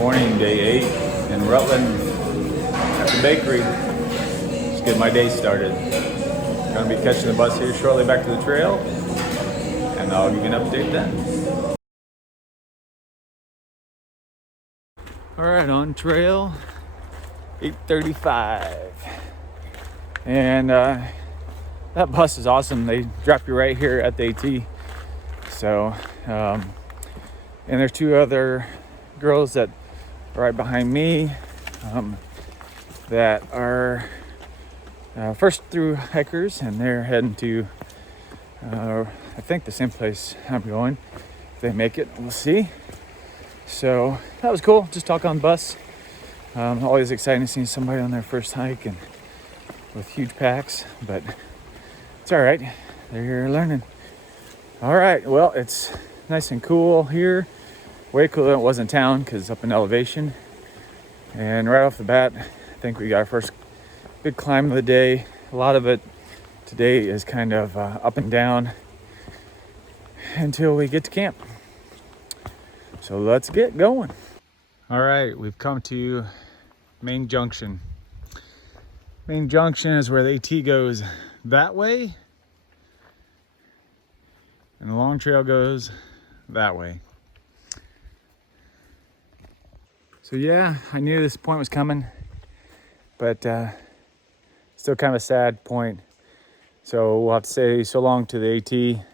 morning, day 8 in Rutland at the bakery. Just get my day started. Gonna be catching the bus here shortly back to the trail, and I'll give you an update then. All right, on trail, 8:35, and that bus is awesome. They drop you right here at the AT. So, and there's two other girls that are right behind me that are first through hikers, and they're heading to I think the same place I'm going. If they make it, we'll see. So that was cool. Just talk on the bus. Always exciting to see somebody on their first hike and with huge packs, but it's all right. They're here learning. All right. Well, it's nice and cool here. Way cooler than it was in town because it's up in elevation. And right off the bat, I think we got our first big climb of the day. A lot of it today is kind of up and down until we get to camp. So let's get going. All right, we've come to Main Junction. Main Junction is where the AT goes that way, and the long trail goes that way. So yeah, I knew this point was coming, but still kind of a sad point. So we'll have to say so long to the AT,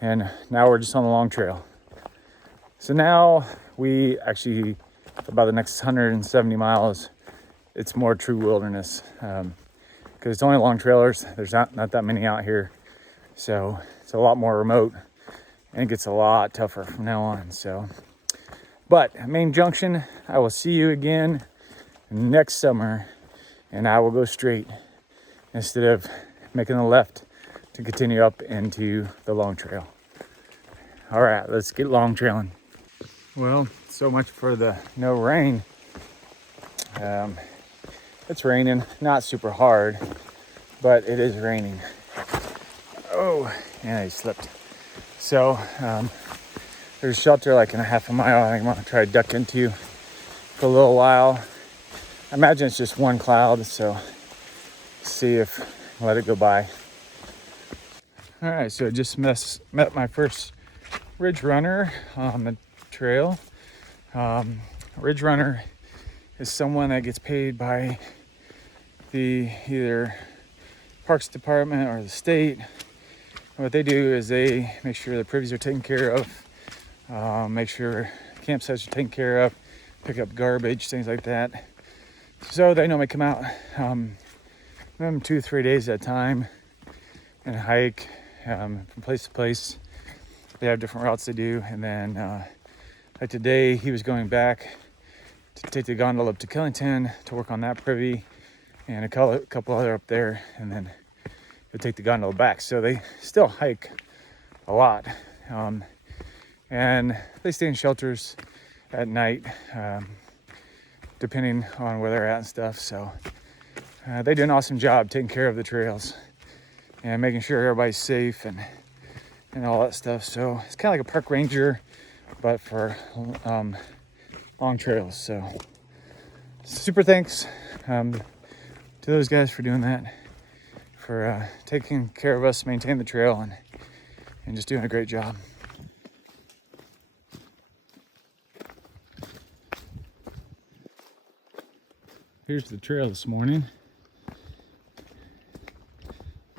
and now we're just on the long trail. So now we actually, about the next 170 miles, it's more true wilderness, because it's only long trailers. There's not that many out here, so it's a lot more remote, and it gets a lot tougher from now on. So, but Main Junction, I will see you again next summer, and I will go straight instead of making a left to continue up into the long trail. All right, let's get long trailing. Well, so much for the no rain. It's raining, not super hard, but it is raining. Oh, and I slipped. So there's a shelter like in a half a mile I'm gonna try to duck into for a little while. I imagine it's just one cloud, so see if let it go by. All right, so I just met my first ridge runner on the trail. Ridge runner is someone that gets paid by the either parks department or the state. What they do is they make sure the privies are taken care of, make sure campsites are taken care of, pick up garbage, things like that. So they normally come out 2-3 days at a time and hike from place to place. They have different routes they do, and then like today he was going back to take the gondola up to Killington to work on that privy, and a couple other up there, and then they take the gondola back. So they still hike a lot, and they stay in shelters at night, depending on where they're at and stuff. So they do an awesome job taking care of the trails and making sure everybody's safe and all that stuff. So it's kind of like a park ranger, but for long trails. So super thanks to those guys for doing that, for taking care of us, maintaining the trail, and just doing a great job. Here's the trail this morning.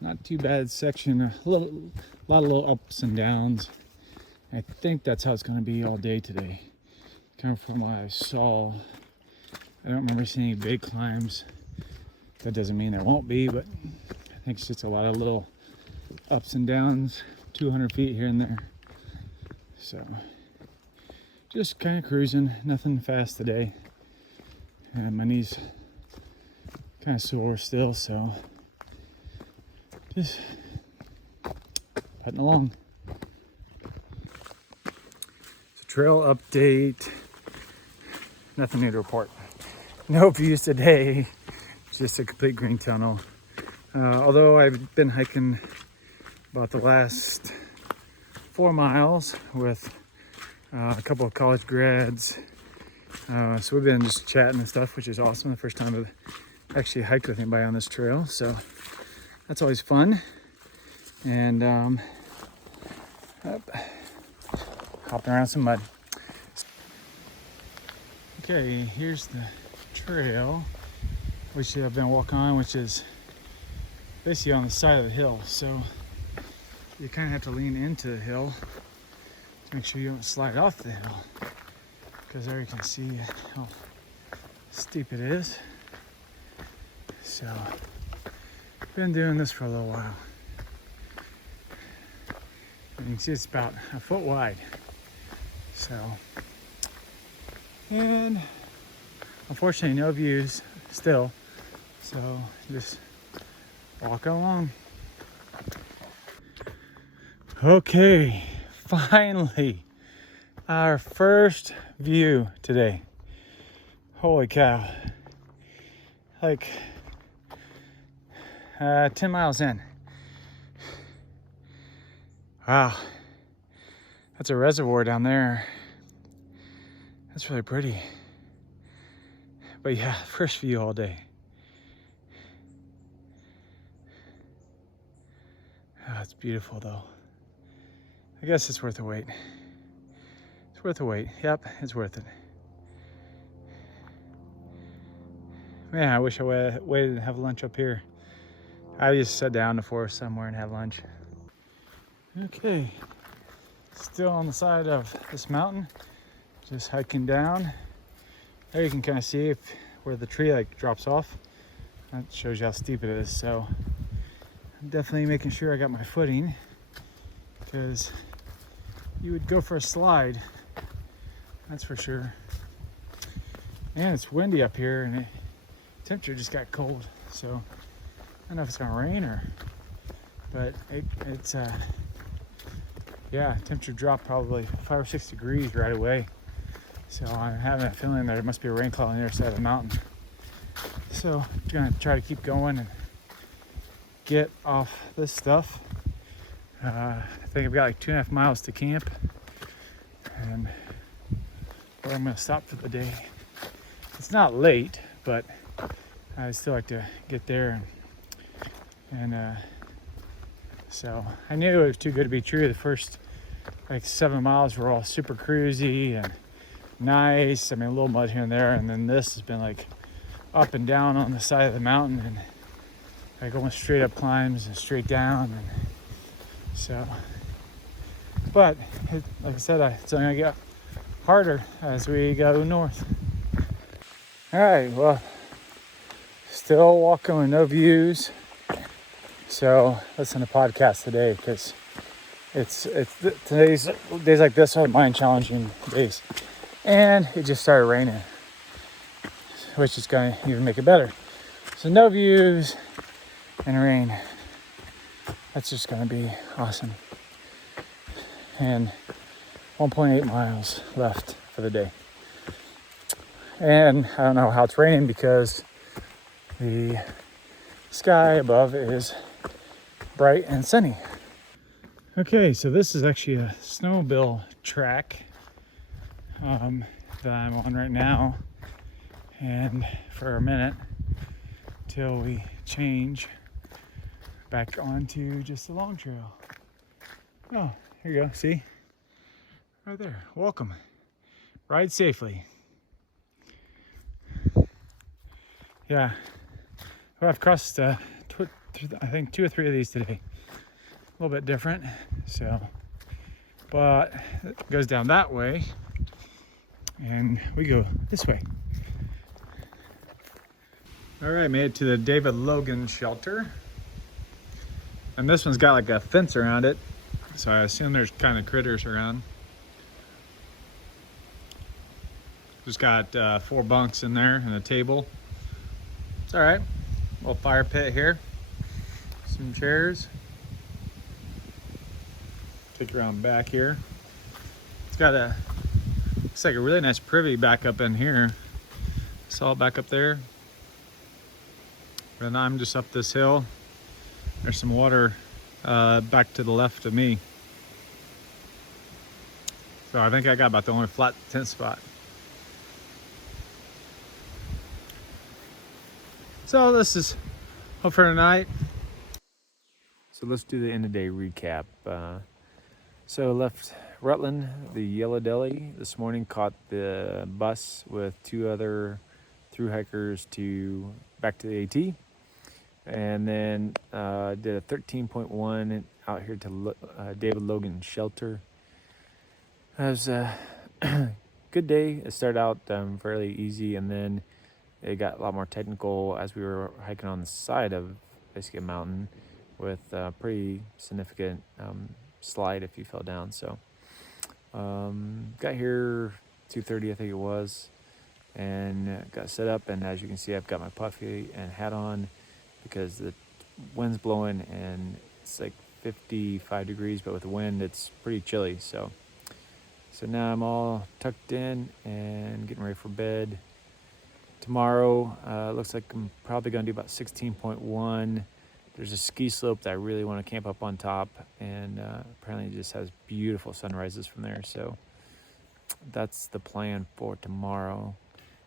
Not too bad section, a lot of little ups and downs. I think that's how it's going to be all day today. Kind of from what I saw, I don't remember seeing any big climbs. That doesn't mean there won't be, but I think it's just a lot of little ups and downs, 200 feet here and there. So just kind of cruising, nothing fast today. And my knees kind of sore still, so just putting along. Trail update. Nothing new to report. No views today. Just a complete green tunnel. Although I've been hiking about the last 4 miles with a couple of college grads So we've been just chatting and stuff, which is awesome. The first time I've actually hiked with anybody on this trail, so that's always fun. And hopping around some mud. Okay, here's the trail which I've been walking on, which is basically on the side of the hill. So you kind of have to lean into the hill to make sure you don't slide off the hill, because there you can see how steep it is. So been doing this for a little while. And you can see it's about a foot wide. So, and unfortunately no views still. So just walk along. Okay, finally, our first view today. Holy cow. Like 10 miles in. Wow. That's a reservoir down there. That's really pretty. But yeah, first view all day. Oh, it's beautiful though. I guess it's worth the wait. It's worth the wait. Yep, it's worth it. Man, I wish I waited to have lunch up here. I just sat down in the forest somewhere and have lunch. Okay, still on the side of this mountain, just hiking down. There you can kind of see where the tree like drops off. That shows you how steep it is. So I'm definitely making sure I got my footing, because you would go for a slide, that's for sure. And it's windy up here, and the temperature just got cold. So I don't know if it's gonna rain but it's yeah, temperature dropped probably 5 or 6 degrees right away. So I'm having a feeling there must be a rain cloud on the other side of the mountain. So I'm gonna try to keep going and get off this stuff. I think I've got like 2.5 miles to camp, and where I'm gonna stop for the day. It's not late, but I still like to get there, and so I knew it was too good to be true. The first like 7 miles were all super cruisy and nice. I mean, a little mud here and there, and then this has been like up and down on the side of the mountain, and like almost straight up climbs and straight down, and so. But like I said, it's only gonna get harder as we go north. All right, well, still walking with no views. So listen to podcasts today, because today's days like this are mind challenging days, and it just started raining, which is going to even make it better. So no views and rain. That's just going to be awesome. And 1.8 miles left for the day. And I don't know how it's raining, because the sky above is bright and sunny. Okay, so this is actually a snowmobile track that I'm on right now, and for a minute till we change back onto just the long trail. Oh, here you go, see? Right there, welcome. Ride safely. Yeah, well, I've crossed I think 2 or 3 of these today. A little bit different, so, but it goes down that way, and we go this way. All right, made it to the David Logan shelter, and this one's got like a fence around it, so I assume there's kind of critters around. Just got 4 bunks in there and a table. It's all right. Little fire pit here, some chairs. Take you around back here. It's got looks like a really nice privy back up in here. Saw it back up there. And I'm just up this hill. There's some water back to the left of me. So I think I got about the only flat tent spot. So this is hope for tonight. So let's do the end of day recap. So left Rutland, the Yellow Deli this morning, caught the bus with 2 other through hikers to back to the AT, and then did a 13.1 out here to David Logan Shelter. It was a good day. It started out fairly easy, and then it got a lot more technical as we were hiking on the side of basically a mountain with a pretty significant slide if you fell down. So got here 2:30, I think it was, and got set up. And as you can see, I've got my puffy and hat on because the wind's blowing and it's like 55 degrees, but with the wind, it's pretty chilly. So now I'm all tucked in and getting ready for bed. Tomorrow, looks like I'm probably going to do about 16.1. There's a ski slope that I really want to camp up on top, and apparently it just has beautiful sunrises from there. So that's the plan for tomorrow.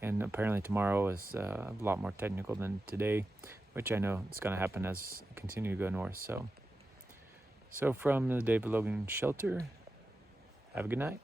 And apparently tomorrow is a lot more technical than today, which I know it's going to happen as I continue to go north. So from the David Logan Shelter, have a good night.